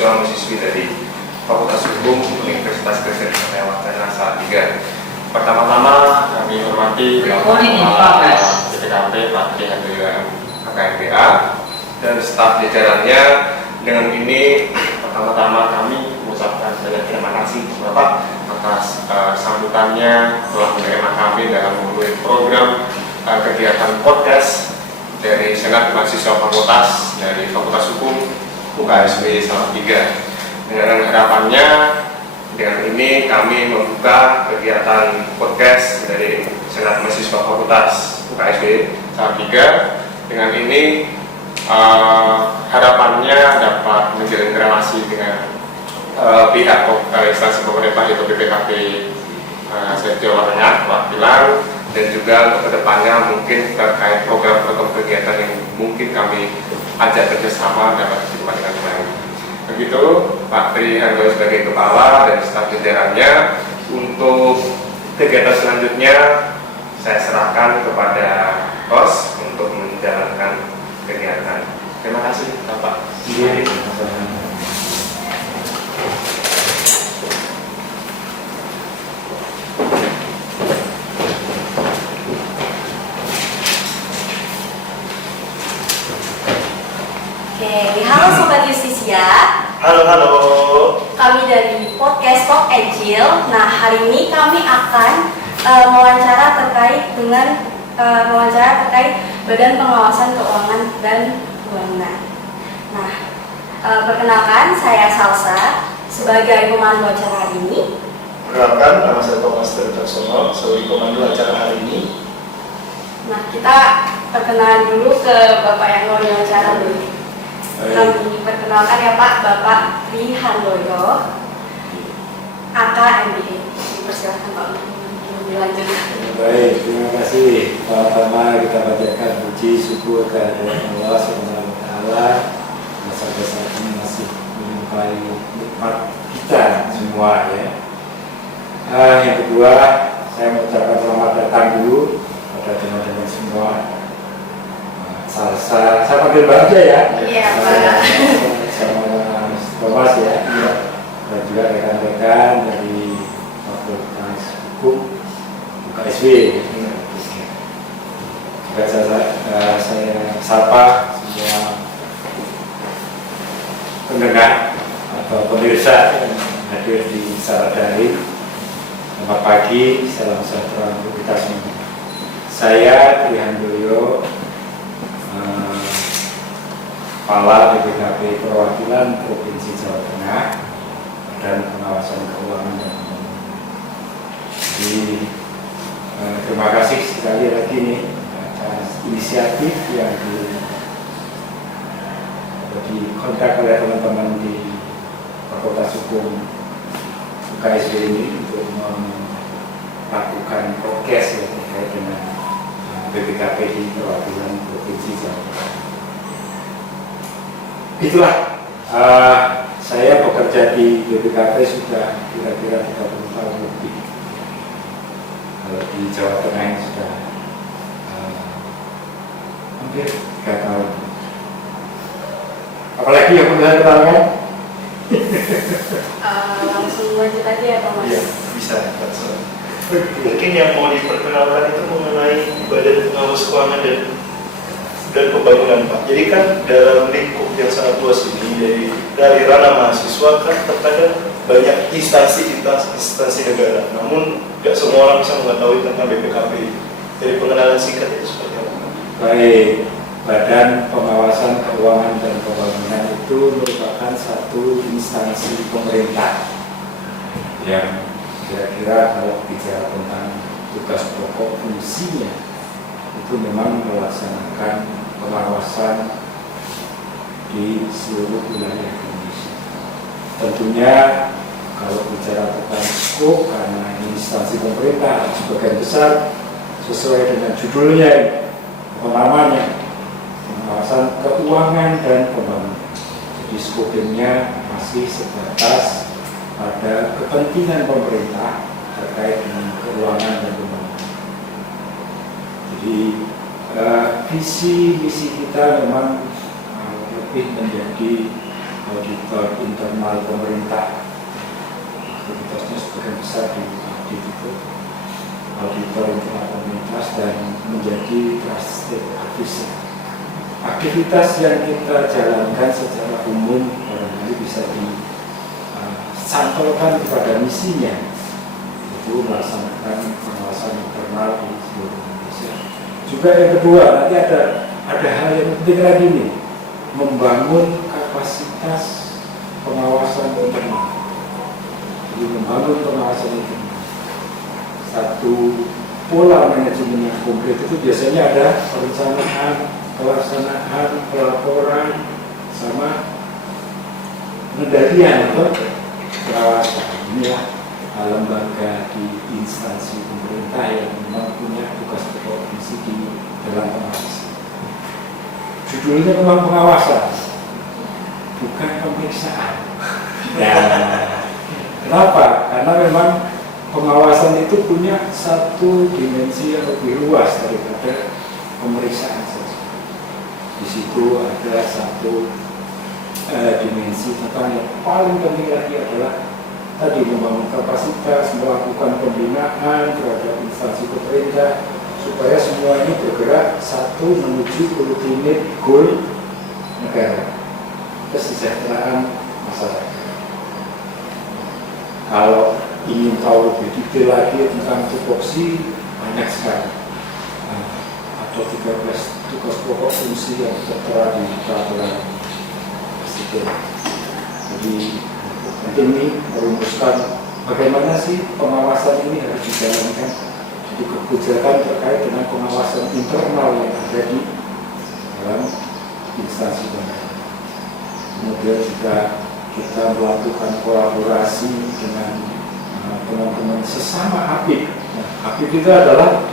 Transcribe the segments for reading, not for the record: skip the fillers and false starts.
mahasiswa-mahasiswi dari Fakultas Hukum Universitas Kristen Yogyakarta Salatiga. Pertama-tama kami hormati Kepala BPKP Pak Trihandoyo KMPA dan staf jajarannya. Dengan ini pertama-tama kami mengucapkan banyak terima kasih Bapak atas sambutannya telah menerima kami dalam memenuhi program kegiatan podcast dari Senat Mahasiswa Fakultas dari Fakultas Hukum UKSW Salatiga. Dengan harapannya dengan ini kami membuka kegiatan podcast dari Senat Mahasiswa Fakultas UKSW Salatiga. Dengan ini harapannya dapat menjalin relasi dengan pihak instansi pemerintah yaitu BPKP Jawa Tengah, Wakilan, dan juga untuk kedepannya mungkin terkait program-program kegiatan yang mungkin kami ajak kerjasama dapat dilakukan dengan baik. Begitu Pak Trihandoyo sebagai kepala dan staf jajarannya. Untuk kegiatan selanjutnya saya serahkan kepada host untuk menjalankan kegiatan. Terima kasih Bapak. Oke, halo Sobat Justisia. Halo. Kami dari podcast Talk Agile. Nah, hari ini kami akan mewawancara terkait Badan Pengawasan Keuangan dan Keuangan. Nah, perkenalkan saya Salsa sebagai pemandu acara hari ini. Perkenalkan, nama saya Thomas Tertaksono sebagai pemandu acara hari ini. Nah, kita perkenalan dulu ke Bapak yang mau diwawancara dulu. Kami perkenalkan ya Pak, Bapak Trihandoyo, AK MBA. Dipersilakan Pak untuk dilanjutkan. Baik, terima kasih. Pertama kita bacakan puji syukur kehadirat Allah Subhanahu wa Ta'ala. Sampai saat ini masih menyukai nikmat kita semua ya. Yang kedua, saya mengucapkan selamat datang dulu pada teman-teman semua. Salsa, saya panggil Mbak aja ya. Iya Pak. Sama Thomas ya. Dan juga rekan-rekan dari Fakultas Hukum UKSW. Juga saya sapa semua pendengar atau pemirsa yang hadir di secara daring. Selamat pagi, salam sejahtera untuk kita semua. Saya Trihandoyo, Kepala BPKP Perwakilan Provinsi Jawa Tengah dan Pengawasan Keuangan dan Keuangan. Jadi terima kasih sekali lagi nih atas inisiatif yang dikontak oleh teman-teman di Fakultas Hukum UKSW ini untuk melakukan podcast yang terkait dengan BPKP di Perwakilan Provinsi Jawa Tengah. Itulah, saya bekerja di BPKP sudah kira-kira 30 tahun lebih. Kalau di Jawa Tengah ini sudah hampir 3 tahun. Apalagi yang mau dikenalkan? Langsung lanjut aja ya Pak Mas. Iya, bisa. Mungkin yang mau diperkenalkan itu mengenai Badan Pengawas Keuangan dan Pembangunan Pak. Jadi kan dalam lingkup yang sangat luas ini dari ranah mahasiswa kan terkadang banyak instansi negara. Namun tidak semua orang bisa mengetahui tentang BPKP. Jadi pengenalan singkat itu seperti apa? Baik, Badan Pengawasan Keuangan dan Pembangunan itu merupakan satu instansi pemerintah yang kira-kira kalau bicara tentang tugas pokok fungsinya itu memang melaksanakan pengawasan di seluruh wilayah Indonesia. Tentunya kalau bicara tentang skop, karena ini instansi pemerintah sebagian besar sesuai dengan judulnya, namanya pengawasan keuangan dan pembangunan. Jadi skopnya masih sebatas pada kepentingan pemerintah terkait dengan keuangan dan pembangunan. Jadi visi misi kita memang lebih menjadi auditor internal pemerintah, aktivitasnya sebagian besar di audit itu, auditor internal pemerintah dan menjadi trusted advisor. Aktivitas yang kita jalankan secara umum barangkali bisa disantolkan kepada misinya, itu melaksanakan pengawasan internal di seluruh Indonesia. Juga yang kedua, nanti ada hal yang penting lagi nih, membangun kapasitas pengawasan internal. Jadi membangun pengawasan internal. Satu pola manajemen yang konkret itu biasanya ada perencanaan, pelaksanaan, pelaporan, sama pengendalian atau pengawasan. Inilah lembaga di instansi pemerintah yang memang punya tugas pokok misi di dalam pengawasan. Judulnya memang pengawasan, bukan pemeriksaan. Nah, kenapa? Karena memang pengawasan itu punya satu dimensi yang lebih luas daripada pemeriksaan saja. Di situ ada satu dimensi tentang yang paling penting lagi adalah tadi membangun kapasitas, melakukan pembinaan terhadap instansi pemerintah supaya semua ini bergerak satu menuju ultimate goal negara, kesejahteraan masyarakat. Kalau ingin tahu lebih detail lagi tentang tupoksi, banyak sekali. Ada 13 tugas pokok fungsi yang tertera di peraturan presiden. Jadi ini merumuskan bagaimana sih pengawasan ini harus dijalankan. Jadi kebijakan terkait dengan pengawasan internal yang ada di dalam instansi pemerintah. Kemudian juga kita melakukan kolaborasi dengan teman-teman sesama APIK. Nah, APIK itu adalah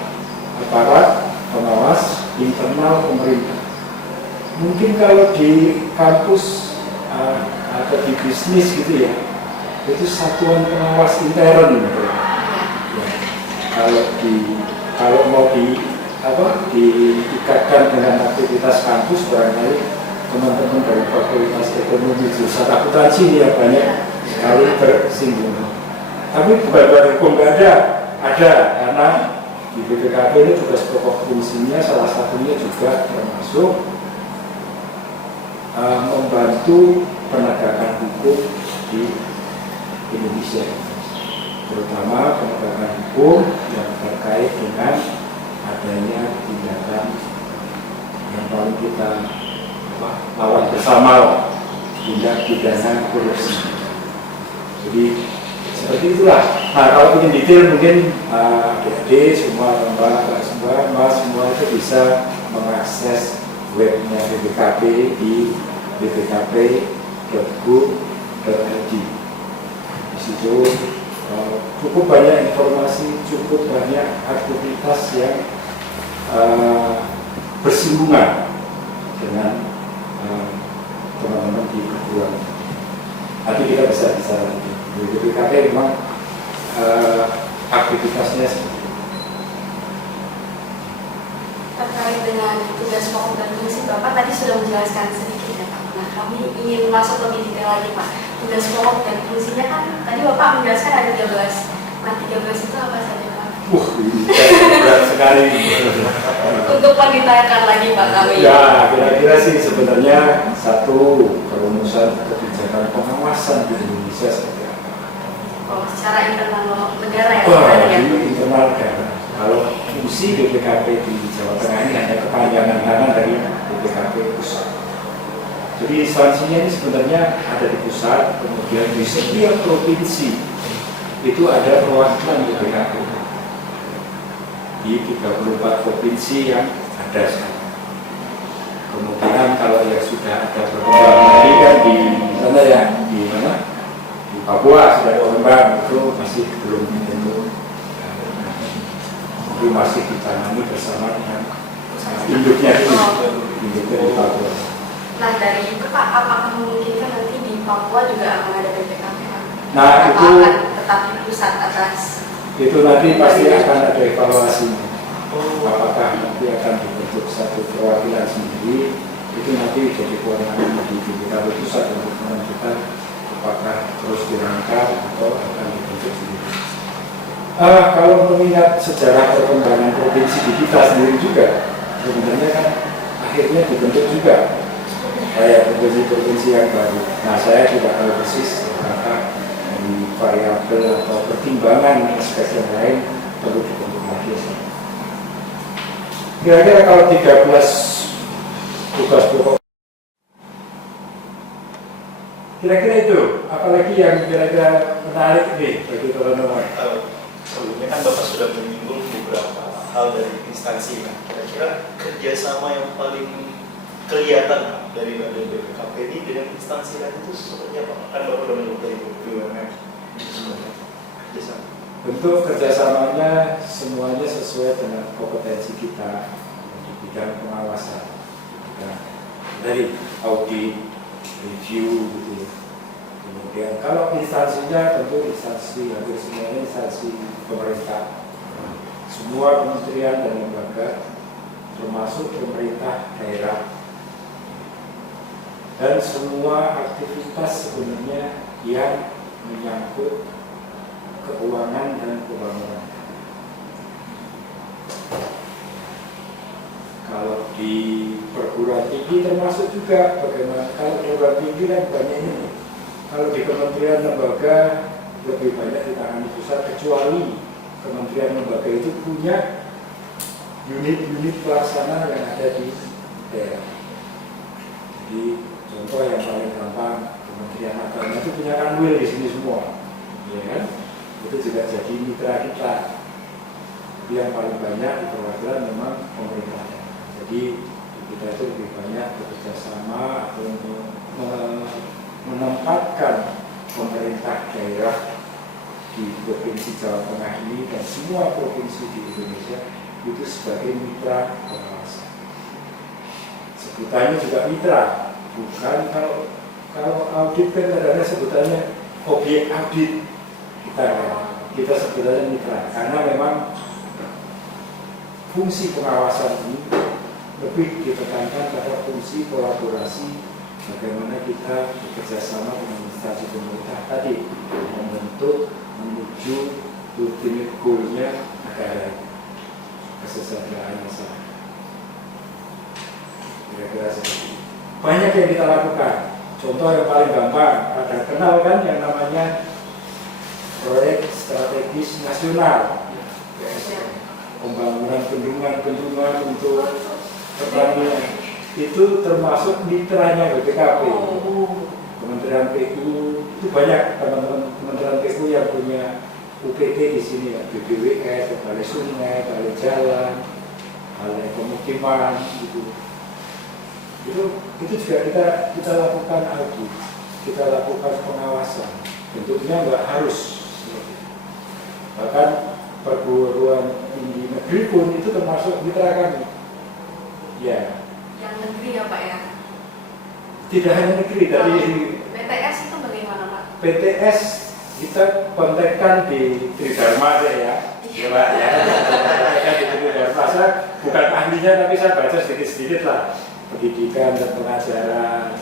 aparat pengawas internal pemerintah. Mungkin kalau di kampus atau di bisnis gitu ya, itu satuan pengawas intern gitu. Ya. Kalau mau diikatkan dengan aktivitas kampus, barangkali teman-teman dari Fakultas Ekonomi jurusan akuntansi ini ya banyak sekali bersinggungan. Tapi badan hukum nggak ada karena di BPKP ini tugas pokok fungsinya salah satunya juga termasuk membantu penegakan hukum di Indonesia, terutama penegakan hukum yang terkait dengan adanya tindakan yang paling kita lawan bersama, tindak pidana korupsi. Jadi seperti itulah. Nah, kalau ingin detail mungkin adik-adik semua semua itu bisa mengakses webnya BPKP di bpkp.go.id. Di situ cukup banyak informasi, cukup banyak aktivitas yang bersinggungan dengan teman-teman di kedua. Nanti kita bisa bicara lagi. Di BPKP memang aktivitasnya seperti itu. Terkait dengan tugas pokok dan fungsi, Bapak tadi sudah menjelaskan sedikit ya Pak. Nah, kami ingin masuk lebih detail lagi Pak. Tugas pokok dan fungsinya kan tadi Bapak menjelaskan ada 13. Nah, 13 itu apa saja Pak? Ini berat sekali. Untuk mendetailkan lagi Pak kami. Ya, kira-kira sih sebenarnya satu perumusan kebijakan pengawasan di Indonesia seperti apa? Oh, secara internal negara ya? Di internal negara. Kalau fungsi BPKP di Jawa Tengah ini hanya kepanjangan tangan dari BPKP pusat. Jadi instansinya ini sebenarnya ada di pusat, kemudian di setiap provinsi itu ada perwakilan BPKP di 34 provinsi yang ada sekarang. Kemudian kalau yang sudah ada perkembangan ini kan di mana ya? Di mana? Di Papua sudah ada Orembang, itu masih belum dibentuk. Itu masih ditangani bersama dengan induknya itu, induknya di Papua. Nah, dari itu Pak, apakah memungkinkan nanti di Papua juga akan ada BPKP Pak? Nah, atau itu akan tetap di pusat atas? Itu nanti pasti akan ada evaluasinya. Apakah nanti akan dibentuk satu perwakilan sendiri, itu nanti jadi kewenangan di BPKP pusat untuk teman-teman kita apakah terus dirangkap atau akan dibentuk sendiri. Kalau mengingat sejarah perkembangan provinsi di kita sendiri juga, sebenarnya kan akhirnya dibentuk juga kayak provinsi-provinsi yang baru. Nah, saya tidak tahu persis apakah dari variabel atau pertimbangan aspek yang lain perlu dibentuk lagi. Kira-kira kalau 13 tugas pokok, kira-kira itu, apalagi yang kira-kira menarik nih bagi teman-teman. Sebelumnya kan Bapak sudah menyinggung beberapa hal dari instansi. Nah, kira-kira kerjasama yang paling kelihatan dari Badan BPKP ini dengan instansi lain itu seperti apa? Kan Bapak sudah menyebut dari BUMN. Kerjasama. Bentuk kerjasamanya semuanya sesuai dengan kompetensi kita di bidang pengawasan, dari audit, review gitu ya. Kemudian kalau instansinya tentu instansi, hampir semuanya instansi pemerintah, semua kementerian dan lembaga, termasuk pemerintah daerah, dan semua aktivitas sebenarnya yang menyangkut keuangan dan pembangunan. Kalau di perguruan tinggi termasuk juga bagaimana, kalau perguruan tinggi kan banyak ini. Kalau di kementerian lembaga lebih banyak ditangani pusat, kecuali kementerian lembaga itu punya unit-unit pelaksana yang ada di daerah. Jadi contoh yang paling gampang, Kementerian Agama itu punya kanwil di sini semua, ya kan? Itu juga jadi mitra kita. Jadi yang paling banyak di perwakilan memang pemerintahnya. Jadi kita itu lebih banyak bekerjasama atau menempatkan pemerintah daerah di Provinsi Jawa Tengah ini dan semua provinsi di Indonesia itu sebagai mitra pengawasan. Sebutannya juga mitra, bukan kalau audit kan ada sebutannya objek audit. Kita sebenarnya mitra, karena memang fungsi pengawasan ini lebih ditekankan pada fungsi kolaborasi, bagaimana kita bekerjasama dengan instansi pemerintah tadi membentuk menuju ultimate goal-nya negara, kesejahteraan masyarakat. Kira-kira seperti itu. Banyak yang kita lakukan. Contoh yang paling gampang, ada kenal kan yang namanya proyek strategis nasional, pembangunan bendungan untuk pertanian, itu termasuk mitranya BPKP. Kementerian PU itu banyak teman-teman Kementerian PU yang punya UPT di sini ya, BBWS, balai sungai, balai jalan, balai pemukiman gitu. Itu juga kita lakukan audit, kita lakukan pengawasan. Bentuknya nggak harus. Bahkan perguruan tinggi negeri pun itu termasuk mitra kami. Ya. Yang negeri ya Pak ya? Tidak hanya negeri, dari PTS itu bagaimana Pak? PTS kita kontekkan di Tridharma ya. Ya Pak ya. Kontekkan di Tridharma. Saya bukan ahlinya tapi saya baca sedikit-sedikit lah. Pendidikan dan pengajaran.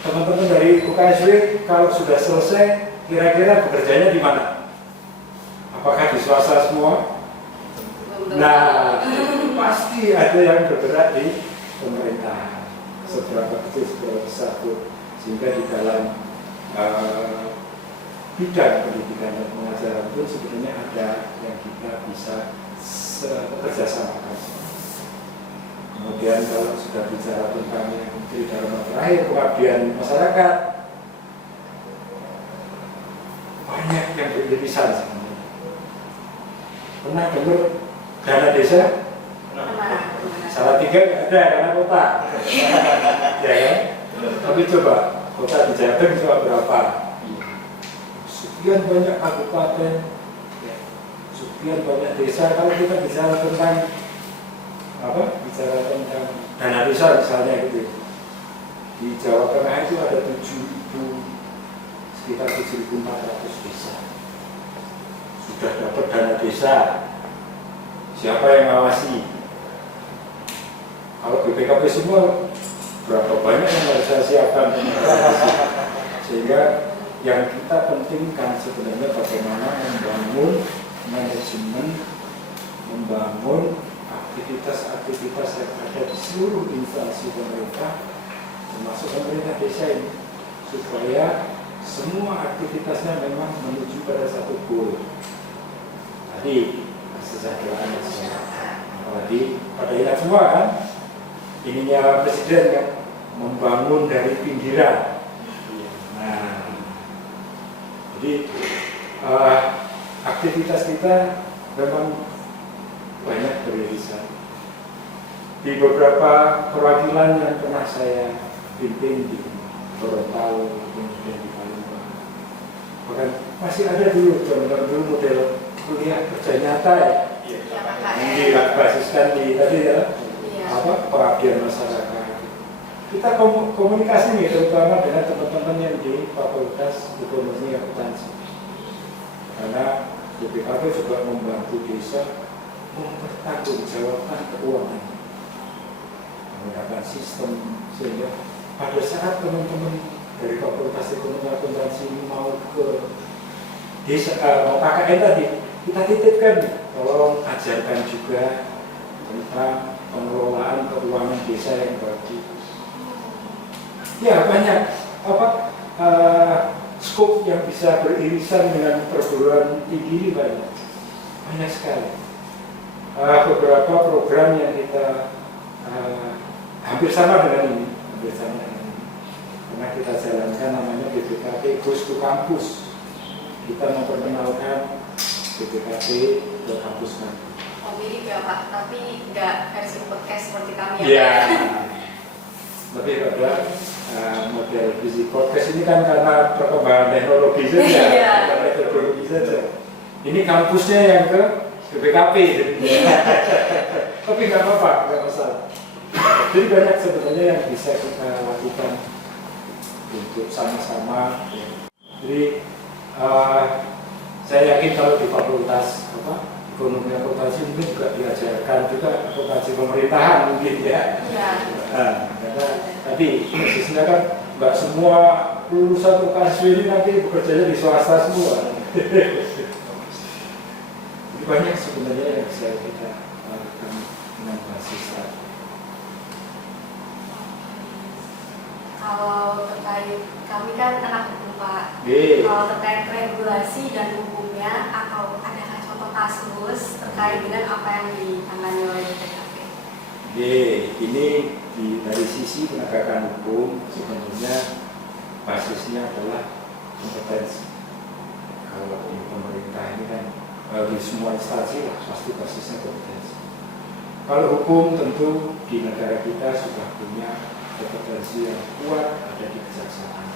Teman-teman dari UKSW kalau sudah selesai kira-kira bekerjanya di mana? Apakah di swasta semua? Nah, pasti ada yang bergerak di pemerintah. Seberapa kecil, seberapa besar pun. Sehingga di dalam bidang pendidikan dan pengajaran pun sebenarnya ada yang kita bisa bekerjasamakan. Kemudian kalau sudah bicara tentang yang Tridharma terakhir, pengabdian masyarakat, banyak yang beririsan sebenarnya. Pernah dengar dana desa? Salah tiga nggak ada karena kota. Ya kan? Tapi coba kota di Jateng coba berapa? Sekian banyak kabupaten, sekian banyak desa. Kalau kita bicara tentang bicara tentang dana desa misalnya gitu, di Jawa Tengah itu ada sekitar 7.400 desa sudah dapat dana desa. Siapa yang mengawasi? Kalau BPKP semua berapa banyak yang harus saya siapkan sehingga yang kita pentingkan sebenarnya bagaimana membangun manajemen, membangun aktivitas-aktivitas yang ada di seluruh instansi pemerintah termasuk pemerintah desa ini supaya semua aktivitasnya memang menuju pada satu goal tadi kesejahteraan nasional. Apalagi pada ingat semua kan ininya presiden kan membangun dari pinggiran. Nah, jadi aktivitas kita memang banyak beririsan. Di beberapa perwakilan yang pernah saya pimpin di Gorontalo, kemudian di Palembang, bahkan masih ada dulu model kuliah kerja nyata ya, yang dibasiskan di tadi ya, pengabdian masyarakat. Kita komunikasi nih terutama dengan teman-teman yang di Fakultas Ekonomi Akuntansi, karena BPKP juga membantu desa mempertanggungjawabkan keuangan menggunakan sistem sehingga pada saat teman-teman dari Fakultas Ekonomi Akuntansi ini mau ke desa, mau KKN tadi, kita titipkan, tolong ajarkan juga tentang pengelolaan keuangan desa yang bagus. Ya banyak skop yang bisa beririsan dengan perguruan tinggi ini banyak sekali. Beberapa program yang kita hampir sama dengan ini, karena kita jalankan namanya BPKP Goes to Campus. Kita memperkenalkan BPKP ke kampus-kampus. Oh mirip ya Pak, tapi nggak versi podcast seperti kami ya. Iya. Lebih pada model visi podcast ini kan karena perkembangan teknologi saja, karena teknologi saja. Ini kampusnya yang ke BPKP, tapi nggak apa-apa, nggak masalah. Jadi banyak sebenarnya yang bisa kita lakukan untuk sama-sama. Jadi saya yakin kalau di Fakultas Ekonomi Akuntansi mungkin juga diajarkan juga akuntansi pemerintahan mungkin ya. Karena tadi khususnya kan nggak semua lulusan UKSW ini nanti bekerjanya di swasta semua. Jadi banyak sebenarnya yang bisa kita lakukan dengan basis tadi. Kalau terkait kami kan anak hukum Pak. Kalau terkait regulasi dan hukumnya atau adakah contoh kasus terkait dengan apa yang ditangani oleh BPKP? Ini dari sisi penegakan hukum sebenarnya basisnya adalah kompetensi. Kalau di pemerintah ini kan di semua instansi pasti basisnya kompetensi. Kalau hukum tentu di negara kita sudah punya kompetensi yang kuat ada di kejaksaan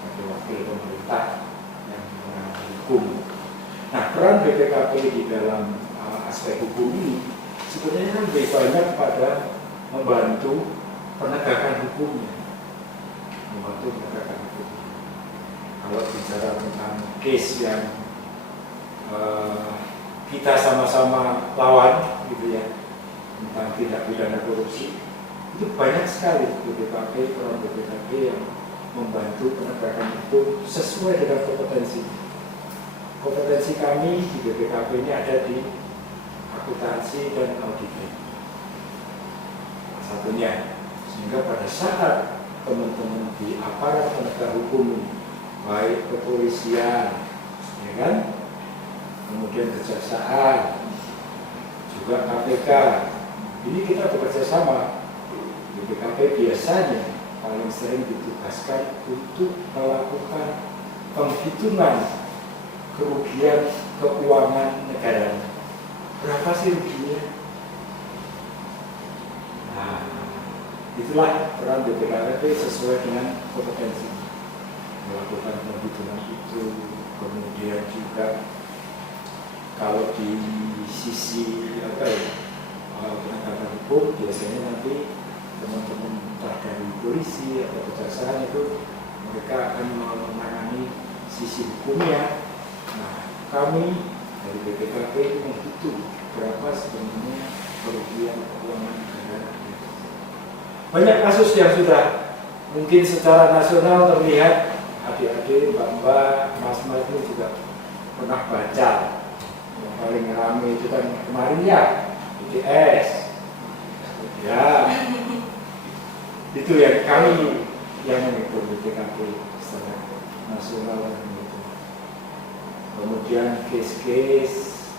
sebagai wakil pemerintah yang menangani hukum. Nah, peran BPKP di dalam aspek hukum ini sebenarnya kan lebih banyak pada membantu penegakan hukumnya, Kalau bicara tentang case yang kita sama-sama lawan, gitu ya, tentang tindak pidana korupsi, itu banyak sekali peran BPKP yang membantu penegakan hukum sesuai dengan kompetensi. Kompetensi kami di BPKP ini ada di akuntansi dan auditing. Satunya, sehingga pada saat teman-teman di aparat penegak hukum, baik kepolisian, ya kan, kemudian kejaksaan, juga KPK, ini kita bekerja sama. BPKP biasanya paling sering ditugaskan untuk melakukan penghitungan kerugian keuangan negara. Berapa sih ruginya? Nah, itulah peran BPKP sesuai dengan kompetensi melakukan penghitungan itu. Kemudian juga kalau di sisi penegakan hukum biasanya nanti teman-teman entah dari polisi atau kejaksaan itu mereka akan menangani sisi hukumnya. Nah, kami dari BPKP menghitung berapa sebenarnya kerugian keuangan negara. banyak kasus yang sudah mungkin secara nasional terlihat, adik-adik, mbak-mbak, mas-mas ini juga pernah baca. Yang paling ramai itu kan kemarin ya BTS ya, itu yang kami yang mengikut BPKP secara nasional. Kemudian case-case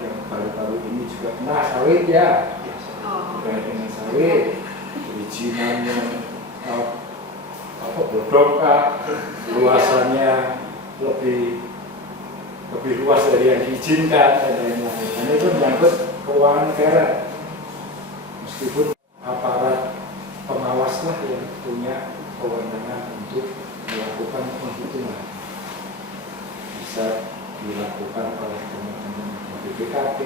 yang baru-baru ini juga kena sawit ya, terkait dengan sawit, perizinannya bodong kah, luasannya lebih luas dari yang diizinkan dan lain-lain. Dan itu menyangkut keuangan negara. Meskipun aparat pengawaslah yang punya kewenangan untuk melakukan penghitungan, bisa dilakukan oleh teman-teman BPKP,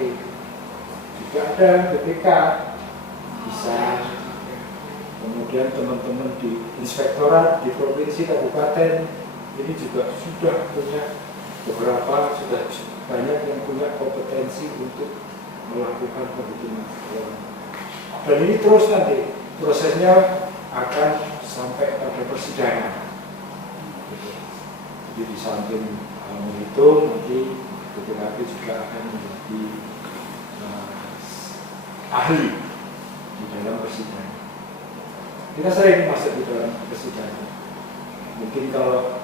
juga ada BPK, bisa. Kemudian teman-teman di inspektorat di provinsi kabupaten ini juga sudah punya beberapa, sudah banyak yang punya kompetensi untuk melakukan penghitungan keuangan. Dan ini terus nanti prosesnya akan sampai pada persidangan. Jadi di samping menghitung, nanti BPKP juga akan menjadi ahli di dalam persidangan. Kita sering masuk di dalam persidangan. Mungkin kalau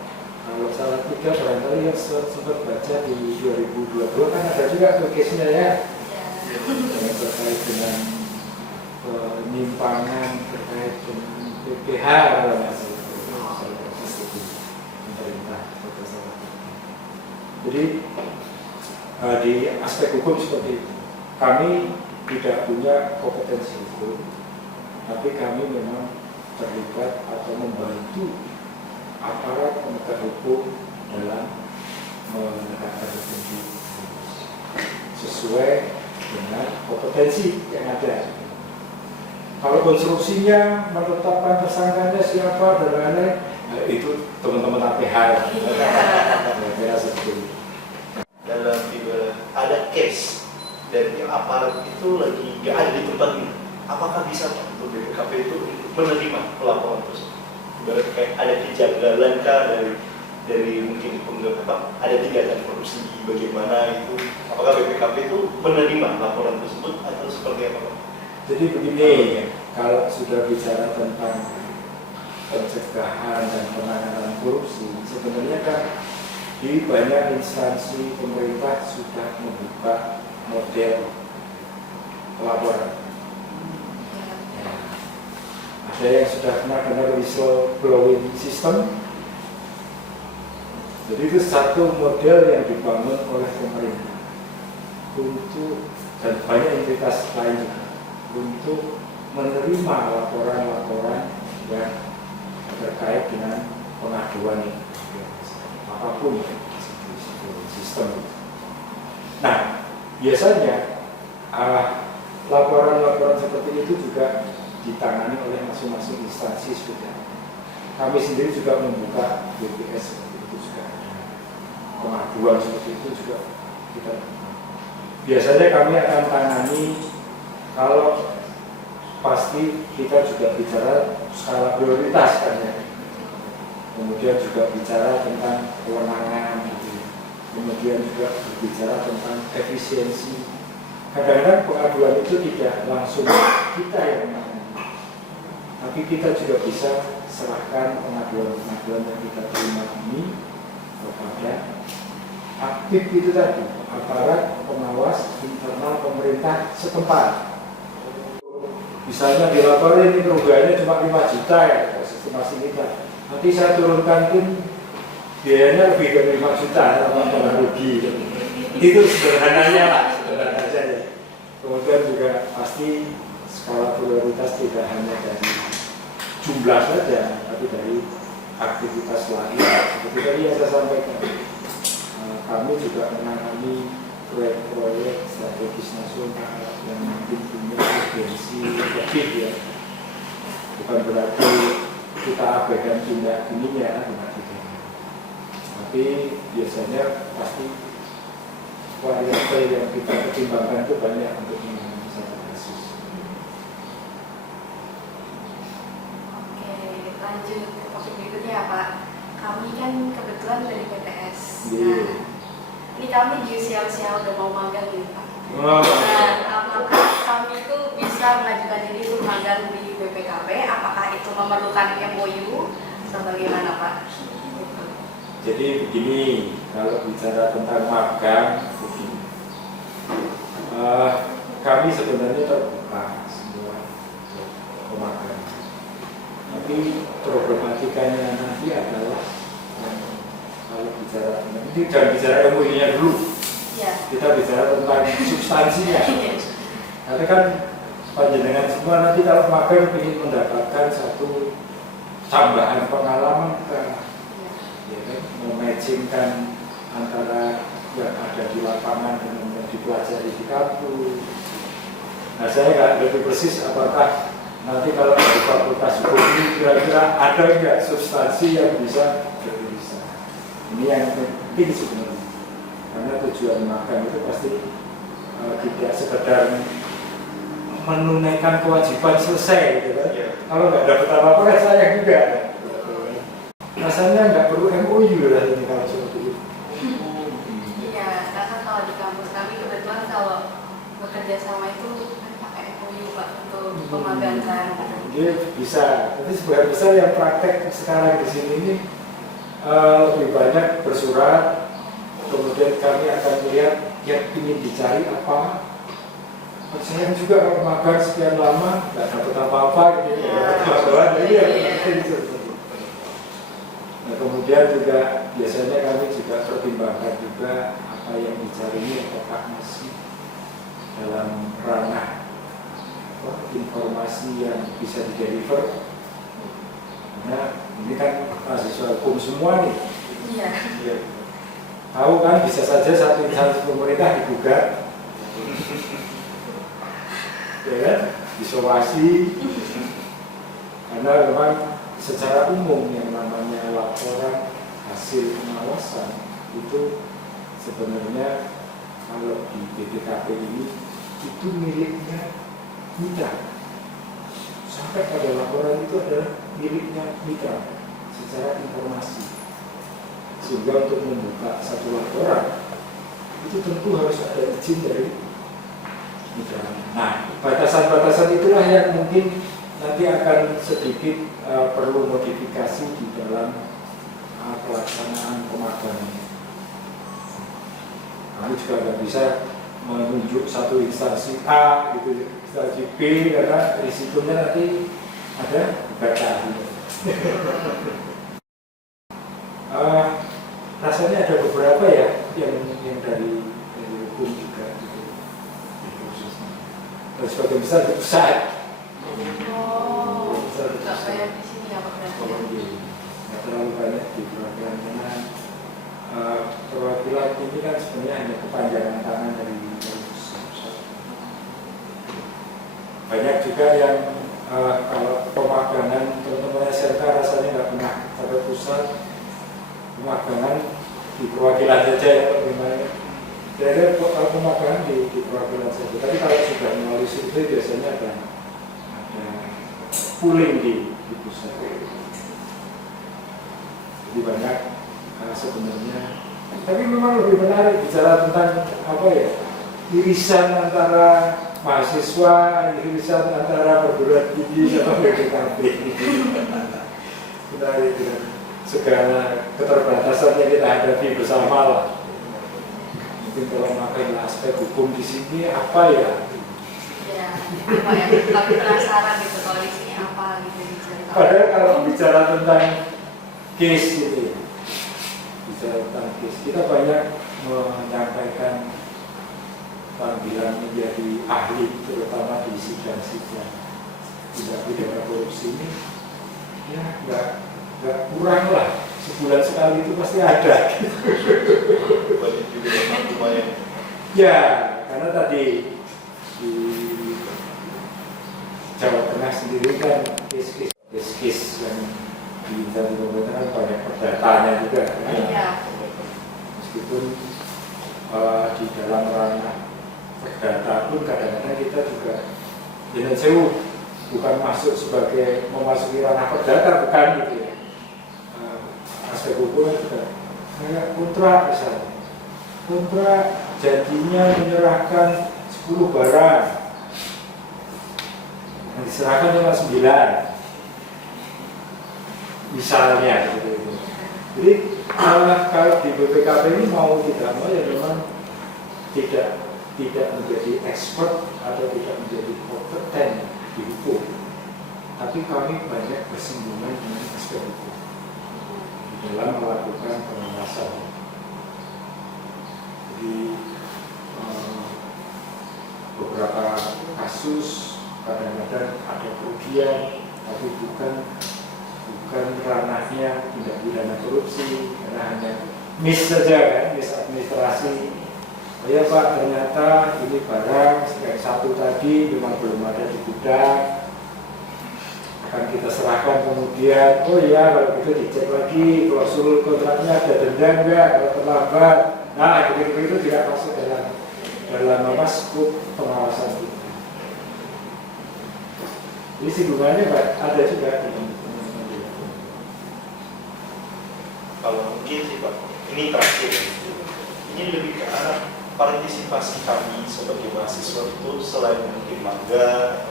salah tiga barangkali yang sempat baca di 2022 kan ada juga case-nya ya, yang terkait dengan penyimpangan terkait dengan PPH kalau nggak salah itu pemerintah kota Salatiga. Jadi di aspek hukum seperti itu, kami tidak punya kompetensi hukum, tapi kami memang terlibat atau membantu aparat penegak hukum dalam menegakkan hukum di Indonesia sesuai dengan kompetensi yang ada. Kalau konstruksinya menetapkan tersangkanya siapa dan lain-lain, itu teman-teman APH ya, seperti itu. Dalam juga ada case dan yang aparat itu lagi nggak ada di tempat ini, apakah bisa untuk BPKP itu menerima pelaporan tersebut? Berarti kayak ada kejanggalan kah dari mungkin ada tindakan korupsi bagaimana itu? Apakah BPKP itu menerima laporan tersebut atau seperti apa? Jadi begini, kalau sudah bicara tentang pencegahan dan penanganan korupsi, sebenarnya kan di banyak instansi pemerintah sudah membuka model pelaporan. Ada yang sudah pernah dengar whistleblowing system. Jadi itu satu model yang dibangun oleh pemerintah untuk, dan banyak entitas lain juga, untuk menerima laporan-laporan yang terkait dengan pengaduan ini, apapun sistem. Nah, biasanya laporan-laporan seperti itu juga ditangani oleh masing-masing instansi sudah. Kami sendiri juga membuka BPS seperti itu juga. Pengaduan seperti itu juga kita. Biasanya kami akan tangani kalau pasti kita juga bicara skala prioritas kan ya. Kemudian juga bicara tentang kewenangan gitu. Kemudian juga berbicara tentang efisiensi. Kadang-kadang pengaduan itu tidak langsung kita yang menangani. Tapi kita juga bisa serahkan pengaduan-pengaduan yang kita terima ini kepada aktif itu tadi, aparat pengawas internal pemerintah setempat. Misalnya dilaporin ini kerugiannya cuma 5 juta ya, estimasi kita. Nanti saya turunkan pun biayanya lebih dari 5 juta sama rugi. Itu sederhananya lah, sederhana saja. Kemudian juga pasti skala prioritas tidak hanya dari jumlah saja, tapi dari aktivitas lain. Seperti tadi yang saya sampaikan, kami juga menangani proyek-proyek strategis nasional yang mungkin punya urgensi lebih ya. Bukan berarti kita abaikan tindak ininya, tapi biasanya pasti variabel yang kita pertimbangkan itu banyak untuk menangani satu kasus. lanjut ke topik berikutnya ya Pak. Kami kan kebetulan dari PTS. Iya. Nah, ini kami di usia-usia udah mau magang nih Pak. Wah. Nah, apakah kami itu bisa mengajukan diri untuk magang di BPKB? Apakah itu memerlukan MOU? Atau bagaimana Pak? Jadi begini, kalau bicara tentang magang, begini. Kami sebenarnya terbuka semua pemagang. Tapi problematikanya nanti adalah kalau bicara ini jangan bicara MOU-nya dulu. Ya. Kita bicara tentang substansinya. Karena kan panjenengan semua nanti kalau magang ingin mendapatkan satu tambahan pengalaman kan, ya kan, mematchingkan antara yang ada di lapangan dengan yang dipelajari di kampus. Nah, saya nggak lebih persis apakah nanti kalau di fakultas hukum ini kira-kira ada nggak substansi yang bisa bertulisan. Ini yang penting sebenarnya, karena tujuan magang itu pasti tidak sekedar menunaikan kewajiban selesai, gitu kan? Ya. Kalau nggak dapat apa-apa kan sayang juga. Rasanya nggak perlu MOU lah ini kalau seperti itu. Iya, karena kalau di kampus kami kebetulan kalau bekerja sama itu kan pakai MOU Pak untuk pemagangan. Dia bisa, tapi sebagian besar yang praktek sekarang di sini ini lebih banyak bersurat, kemudian kami akan melihat yang ingin dicari apa. Saya juga kalau magang sekian lama nggak dapat apa-apa gitu ya. Nah, kemudian juga biasanya kami juga pertimbangkan juga apa yang dicari ini apakah masih dalam ranah informasi yang bisa di-deliver. Nah, ini kan mahasiswa hukum semua nih. Iya. Ya. Tahu kan bisa saja satu instansi pemerintah digugat, ya kan, disomasi, karena memang secara umum yang namanya laporan hasil pengawasan itu sebenarnya kalau di BPKB ini itu miliknya mitra. Sampai pada laporan itu adalah miliknya mitra secara informasi. Sehingga untuk membuka satu laporan itu tentu harus ada izin dari mitra. Nah, batasan-batasan itulah yang mungkin nanti akan sedikit perlu modifikasi di dalam pelaksanaan pemagangan. Kami juga nggak bisa menunjuk satu instansi A, gitu, instansi B, karena risikonya nanti ada gugatan. Rasanya ada beberapa ya yang dari hukum juga gitu. Dan sebagian besar itu pusat. Oh, nggak kayak di sini ya Pak berarti. Nggak terlalu banyak di perwakilan karena perwakilan ini kan sebenarnya hanya kepanjangan tangan dari pusat. Banyak juga yang kalau pemagangan teman-teman SMK rasanya nggak pernah sampai pusat, pemagangan di perwakilan saja ya bagaimana. Jadi pemagangan di perwakilan saja. Tapi kalau sudah melalui survei biasanya ada pooling di pusat. Jadi banyak sebenarnya. Tapi memang lebih menarik bicara tentang apa ya, irisan antara mahasiswa, irisan antara perguruan tinggi sama BPKB. Menarik dengan segala keterbatasan yang kita hadapi bersama lah. Mungkin kalau makan aspek hukum di sini apa ya? Ya, apa ya? Kami penasaran gitu kalau di sini apa gitu diceritakan. Padahal kalau bicara tentang case gitu, bicara tentang case, kita banyak menyampaikan panggilan menjadi ahli, terutama di sidang-sidang tindak pidana korupsi ini, ya nggak kurang lah, sebulan sekali itu pasti ada. Banyak juga yang lumayan. Ya, karena tadi di Jawa Tengah sendiri kan case yang di instansi pemerintah kan banyak perdatanya juga. Iya. Meskipun di dalam ranah perdata pun kadang-kadang kita juga dengan sewu bukan masuk sebagai memasuki ranah perdata, bukan gitu ya. Aspek hukumnya juga kayak kontrak misalnya. Kontrak janjinya menyerahkan 10 barang, yang diserahkan cuma 9 misalnya gitu. Jadi kalau di BPKP ini mau tidak mau ya memang tidak menjadi expert atau tidak menjadi kompeten di hukum, tapi kami banyak bersinggungan dengan aspek hukum dalam melakukan pengawasan. Jadi beberapa kasus kadang-kadang ada kerugian, tapi bukan ranahnya tindak pidana korupsi, karena hanya miss saja kan, miss administrasi. Oh ya Pak, ternyata ini barang yang satu tadi memang belum ada di gudang, akan kita serahkan kemudian. Oh ya, kalau gitu dicek lagi klausul kontraknya ada denda enggak kalau terlambat. Nah, itu tidak masuk dalam skop pengawasan kita. Jadi singgungannya ada juga dengan Kalau mungkin sih Pak, ini terakhir. Ini lebih ke arah partisipasi kami sebagai mahasiswa itu selain mungkin mangga,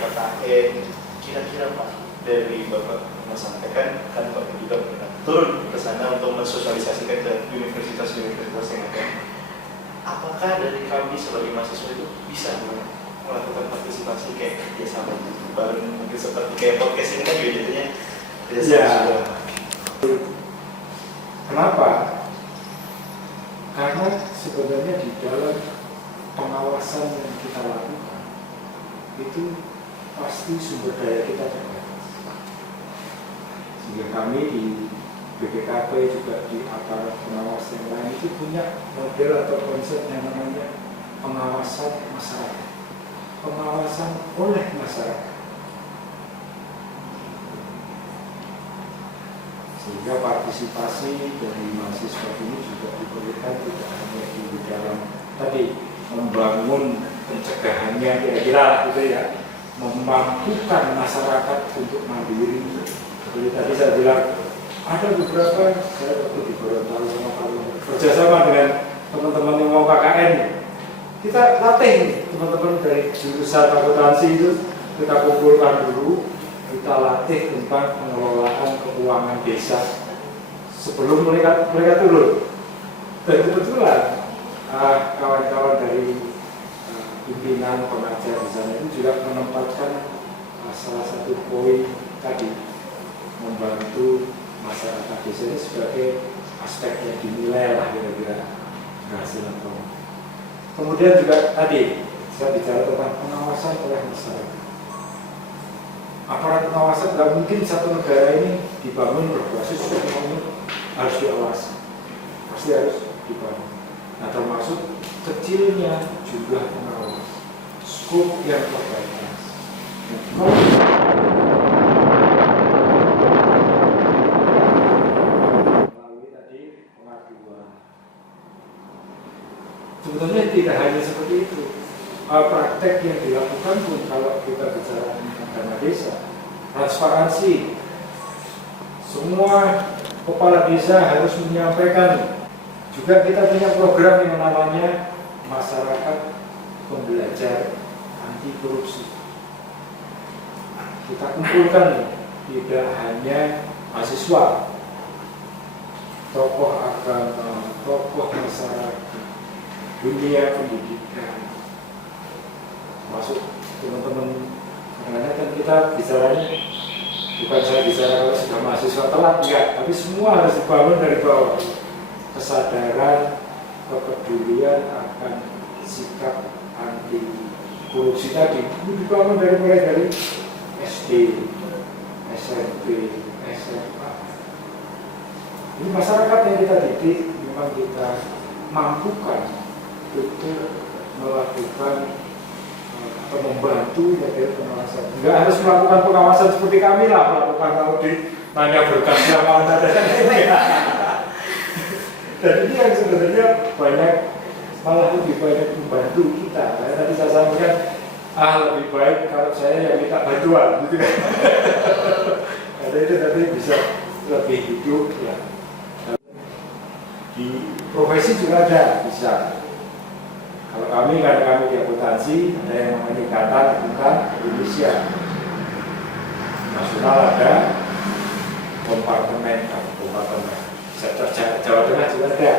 KKN, kira-kira Pak dari Bapak menyampaikan kan Pak juga pernah turun ke sana untuk mensosialisasikan ke universitas-universitas yang ada. Apakah dari kami sebagai mahasiswa itu bisa melakukan partisipasi kayak kerjasama bareng mungkin seperti kayak podcast ini kan juga jadinya ya. Kenapa? Karena sebenarnya di dalam pengawasan yang kita lakukan itu pasti sumber daya kita terbatas. Sehingga kami di BPKP juga di aparat pengawas yang lain itu punya model atau konsep yang namanya pengawasan masyarakat, pengawasan oleh masyarakat. Sehingga partisipasi dari mahasiswa ini juga diperlukan tidak hanya di dalam tadi membangun pencegahannya kira-kira gitu ya, memampukan masyarakat untuk mandiri. Jadi tadi saya bilang ada beberapa, saya waktu di Gorontalo sama Palu kerjasama dengan teman-teman yang mau KKN, kita latih teman-teman dari jurusan akuntansi itu kita kumpulkan dulu. Kita latih tentang pengelolaan keuangan desa sebelum mereka turun. Dan kebetulan kawan-kawan dari pimpinan pengajar di sana itu juga menempatkan salah satu poin tadi, membantu masyarakat desa ini sebagai aspek yang dinilai lah kira-kira hasil atau. Kemudian juga tadi saya bicara tentang pengawasan oleh masyarakat. Aparat pengawasan tidak mungkin satu negara ini dibangun berbasis ekonomi, harus diawasi, pasti harus dibangun. Nah, termasuk kecilnya jumlah pengawas, skop yang terbatas. Melalui tadi pengaduan. Sebetulnya tidak hanya seperti itu. Praktek yang dilakukan pun kalau kita bicara tentang dana desa, transparansi, semua kepala desa harus menyampaikan. Juga kita punya program yang namanya masyarakat pembelajar anti korupsi. Kita kumpulkan tidak hanya mahasiswa, tokoh agama, tokoh masyarakat, dunia pendidikan, masuk teman-teman. Karena kan kita bicaranya bukan saya bicara kalau sudah mahasiswa telat, enggak, tapi semua harus dibangun dari bawah. Kesadaran, kepedulian akan sikap anti korupsi tadi itu dibangun mulai dari SD, SMP, SMA. Ini masyarakat yang kita didik, memang kita mampukan untuk melakukan atau membantu model pengawasan. Enggak harus melakukan pengawasan seperti kami lah, melakukan kalau di nanya berkasnya mana dan dan ini yang sebenarnya banyak, malah lebih banyak membantu kita. Karena tadi saya sampaikan lebih baik kalau saya yang minta bantuan gitu kan. Ada itu nanti bisa lebih hidup ya. Di profesi juga ada bisa. Kalau kami karena kami di akuntansi ada yang namanya Ikatan Akuntan Indonesia. Nasional ada kompartemen. Sektor Jawa Tengah juga ada.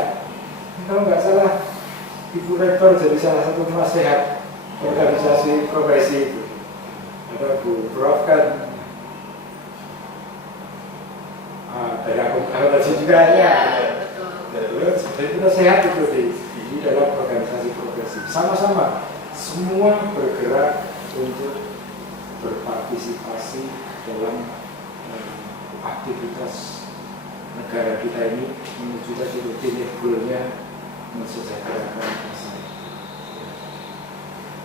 Kalau nggak salah, Ibu Rektor jadi salah satu penasehat organisasi profesi itu. Ada Bu Prof kan dari akuntansi juga ya. Terus jadi penasehat itu di dalam organisasi profesi. Sama-sama semua bergerak untuk berpartisipasi dalam aktivitas negara kita ini menuju tadi ultimate goal-nya mensejahterakan bangsa.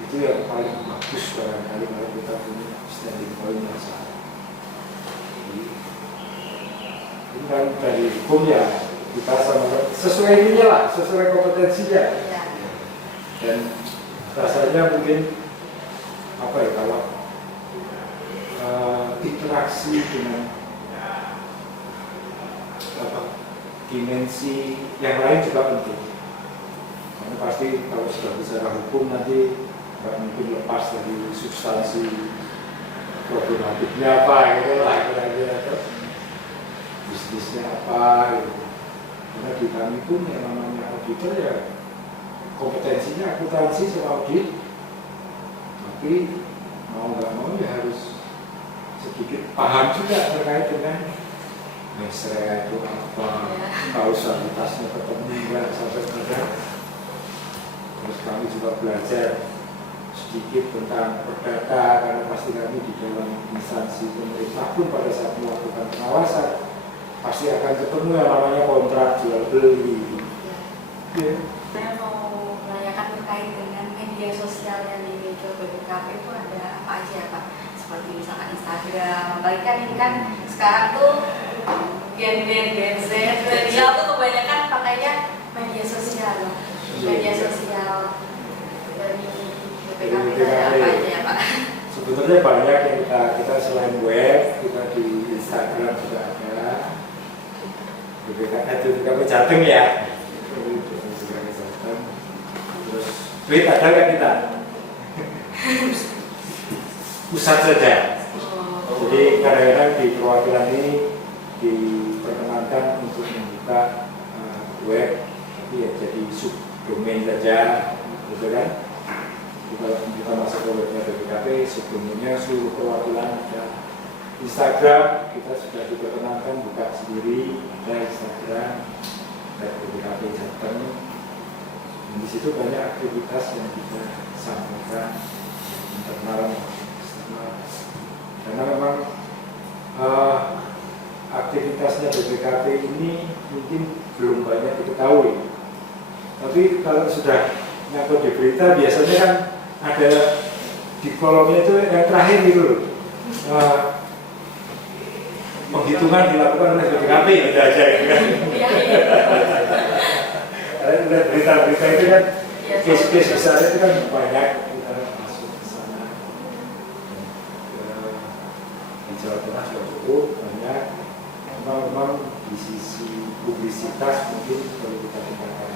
Itu yang paling bagus barangkali kalau kita punya standing point yang sama. Ini kan dari hukum ya kita sama sesuai ininya lah, sesuai kompetensinya. Dan rasanya mungkin apa ya kalau interaksi dengan dimensi yang lain juga penting. Karena pasti kalau sudah bicara hukum nanti nggak mungkin lepas dari substansi problematiknya apa gitu lah, kira-kira bisnisnya apa gitu. Karena di kami pun yang namanya auditor ya kompetensinya akuntansi sama audit, tapi mau nggak mau ya harus sedikit paham juga terkait dengan mesra itu apa, kausalitasnya ketemu nggak sampai pada. Terus kami juga belajar sedikit tentang perdata karena pasti kami di dalam instansi pemerintah pun pada saat melakukan pengawasan pasti akan ketemu yang namanya kontrak jual beli. Ya. Saya mau menanyakan terkait dengan media sosial yang dimiliki BPKP itu ada apa aja ya Pak? Seperti misalkan Instagram, apalagi kan ini kan sekarang tuh Gen Z, milenial tuh kebanyakan pakainya media sosial. Media sosial dari BPKP itu ada apa aja ya Pak? Sebetulnya banyak yang kita selain web, kita di Instagram juga ada. BPKP Jateng ya. Terus tweet ada kan kita? Pusat saja. Jadi kadang-kadang di perwakilan ini diperkenankan untuk membuka web, tapi ya jadi subdomain saja, gitu kan? Kalau kita masuk ke webnya BPKP, subdomainnya seluruh perwakilan ada. Instagram kita sudah diperkenankan buka sendiri, ada Instagram dari BPKP Jateng. Dan di situ banyak aktivitas yang kita sampaikan internal dan eksternal. Karena memang aktivitasnya BPKP ini mungkin belum banyak diketahui. Tapi kalau sudah nyangkut di berita, biasanya kan ada di kolomnya itu yang terakhir gitu loh. Penghitungan dilakukan oleh BPKP, gitu aja gitu kan. Karena berita-berita itu kan, case-case besar itu kan banyak kita masuk ke sana. Di Jawa Tengah juga cukup banyak. Memang di sisi publisitas mungkin perlu kita tingkatkan.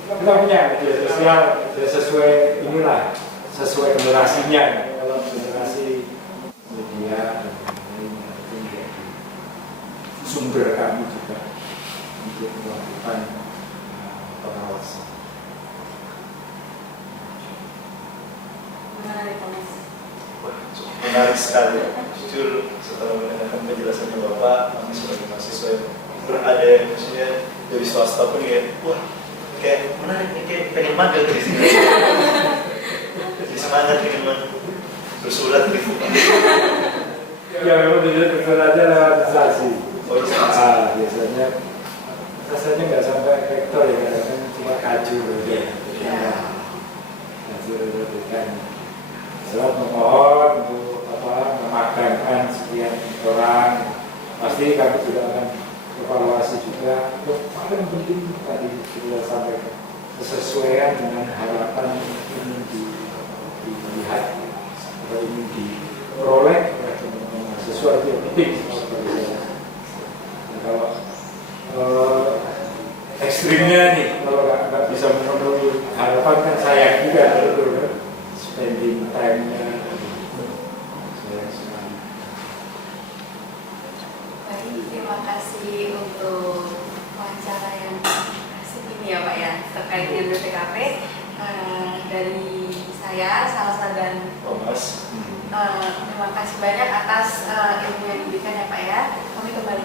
Kita punya media sosial sesuai inilah, sesuai generasinya. Kalau generasi media dan lain-lain itu menjadi sumber kami juga untuk melakukan pengawasan. Menarik sekali. Jujur setelah mendengarkan penjelasannya Bapak, kami sebagai mahasiswa yang berada maksudnya dari swasta pun kayak wah kayak menarik nih, kayak pengen magang di sini. Jadi semangat ingin bersurat di FUKA. Ya memang bisa bersuratnya lewat instansi. Oh instansi. Biasanya rasanya nggak sampai rektor ya, kadang cuma kaju ya. Kaju kan. Surat memohon untuk memagangkan sekian orang. Pasti kami juga akan evaluasi juga. Paling penting tadi kita sampaikan kesesuaian dengan harapan ingin dilihat atau ingin diperoleh oleh teman-teman, sesuatu yang penting bagi saya. Nah, kalau ekstrimnya nih, kalau nggak bisa memenuhi harapan kan sayang juga, betul kan? Spending time-nya sayang sekali. Baik, terima kasih untuk wawancara yang asik ini ya Pak ya, terkait dengan BPKP. Dari saya, Salsa dan Thomas. terima kasih banyak atas ilmu yang diberikan ya Pak ya. Kami kembali